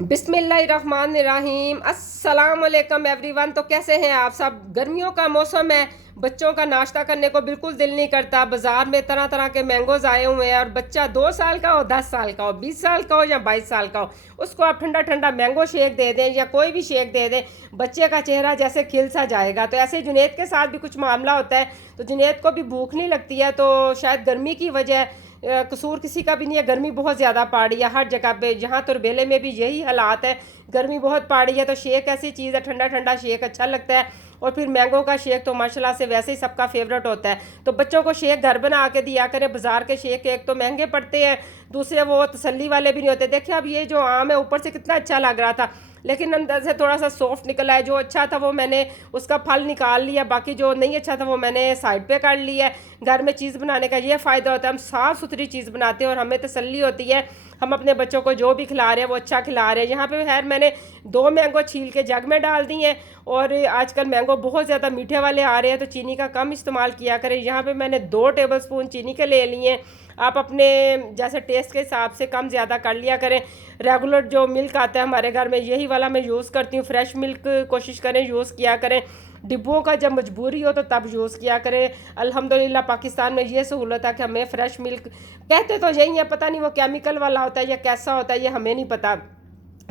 बिस्मिल्लाहिर्रहमानिर्रहीम अस्सलाम वालेकुम एवरीवन। तो कैसे हैं आप सब। गर्मियों का मौसम है, बच्चों का नाश्ता करने को बिल्कुल दिल नहीं करता। बाज़ार में तरह तरह के मैंगोज़ आए हुए हैं और बच्चा 2 साल का हो, 10 साल का हो, 20 साल का हो या 22 साल का हो, उसको आप ठंडा ठंडा मैंगो शेक दे दें या कोई भी शेक दे दें, बच्चे का चेहरा जैसे खिल सा जाएगा। तो ऐसे जुनैद के साथ भी कुछ मामला होता है, तो जुनैद को भी भूख नहीं लगती है। तो शायद गर्मी की वजह, कसूर किसी का भी नहीं है। गर्मी बहुत ज़्यादा पड़ रही है हर जगह पे, जहाँ तुरबेले में भी यही हालात है, गर्मी बहुत पड़ रही है। तो शेक ऐसी चीज़ है, ठंडा ठंडा शेक अच्छा लगता है। और फिर मैंगो का शेक तो माशाल्लाह से वैसे ही सबका फेवरेट होता है। तो बच्चों को शेक घर बना के दिया करें। बाज़ार के शेक एक तो महंगे पड़ते हैं, दूसरे वो तसल्ली वाले भी नहीं होते। देखिए अब ये जो आम है ऊपर से कितना अच्छा लग रहा था, लेकिन अंदर से थोड़ा सा सॉफ्ट निकला है। जो अच्छा था वो मैंने उसका फल निकाल लिया, बाकी जो नहीं अच्छा था वो मैंने साइड पे कर लिया है। घर में चीज़ बनाने का ये फ़ायदा होता है, हम साफ़ सुथरी चीज़ बनाते हैं और हमें तसल्ली होती है हम अपने बच्चों को जो भी खिला रहे हैं वो अच्छा खिला रहे हैं। यहाँ पे खैर मैंने 2 मैंगो छील के जग में डाल दी हैं। और आजकल मैंगो बहुत ज़्यादा मीठे वाले आ रहे हैं, तो चीनी का कम इस्तेमाल किया करें। यहाँ पे मैंने 2 टेबल स्पून चीनी के ले लिए हैं। आप अपने जैसे टेस्ट के हिसाब से कम ज़्यादा कर लिया करें। रेगुलर जो मिल्क आता है हमारे घर में यही वाला मैं यूज़ करती हूँ। फ्रेश मिल्क कोशिश करें यूज़ किया करें। डिब्बों का जब मजबूरी हो तो तब यूज़ किया करें। अल्हम्दुलिल्लाह पाकिस्तान में ये सहूलत है कि हमें फ़्रेश मिल्क, कहते तो यही है, पता नहीं वो केमिकल वाला होता है या कैसा होता है ये हमें नहीं पता,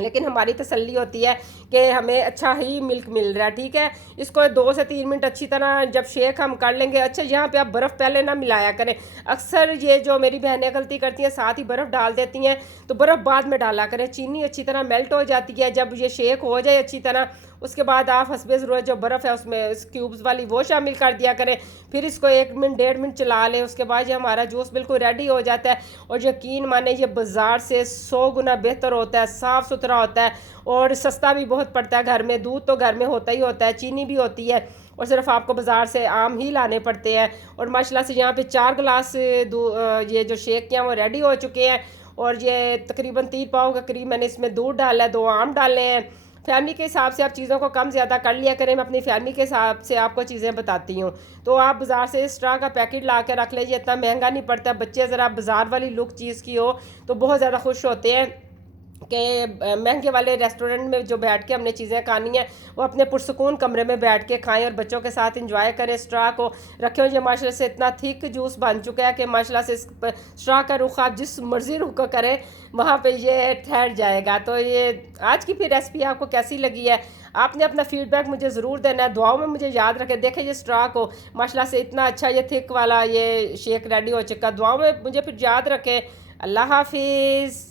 लेकिन हमारी तसल्ली होती है कि हमें अच्छा ही मिल्क मिल रहा है। ठीक है, इसको 2 से 3 मिनट अच्छी तरह जब शेक हम कर लेंगे। अच्छा, यहाँ पे आप बर्फ़ पहले ना मिलाया करें। अक्सर ये जो मेरी बहनें गलती करती हैं, साथ ही बर्फ़ डाल देती हैं, तो बर्फ़ बाद में डाला करें। चीनी अच्छी तरह मेल्ट हो जाती है जब ये शेक हो जाए अच्छी तरह, उसके बाद आप हस्बे ज़रूरत जो बर्फ़ है उसमें इस क्यूब्स वाली वो शामिल कर दिया करें। फिर इसको 1 मिनट 1.5 मिनट चला लें, उसके बाद ये हमारा जूस बिल्कुल रेडी हो जाता है। और यकीन माने ये बाज़ार से 100 गुना बेहतर होता है, साफ़ सुथरा होता है और सस्ता भी बहुत पड़ता है। घर में दूध तो घर में होता ही होता है, चीनी भी होती है, और सिर्फ आपको बाज़ार से आम ही लाने पड़ते हैं। और माशाल्लाह से यहाँ पे 4 गिलास ये जो शेक किया वो रेडी हो चुके हैं। और ये तकरीबन 3 पाव के करीब मैंने इसमें दूध डाला है, 2 आम डाले हैं। फैमिली के हिसाब से आप चीज़ों को कम ज़्यादा कर लिया करें। मैं अपनी फैमिली के हिसाब से आपको चीज़ें बताती हूँ। तो आप बाज़ार से इस तरह का पैकेट ला के रख लीजिए, इतना महंगा नहीं पड़ता। बच्चे ज़रा बाज़ार वाली लुक चीज़ की हो तो बहुत ज़्यादा खुश होते हैं कि महंगे वाले रेस्टोरेंट में जो बैठ के हमने चीज़ें खानी है वो अपने पुरसकून कमरे में बैठ के खाएं और बच्चों के साथ इंजॉय करें। स्ट्रा को रखे हुए माशाल्लाह से इतना थिक जूस बन चुका है कि माशाल्लाह से स्ट्रा का रुख आप जिस मर्ज़ी रुख करें वहाँ पे ये ठहर जाएगा। तो ये आज की फिर रेसिपी आपको कैसी लगी है, आपने अपना फीडबैक मुझे ज़रूर देना है। दुआओं में मुझे याद रखें। देखें ये स्ट्रा को माशाल्लाह से इतना अच्छा ये थिक वाला ये शेक रेडी हो चुका। दुआओं में मुझे फिर याद रखें। अल्लाह हाफिज़।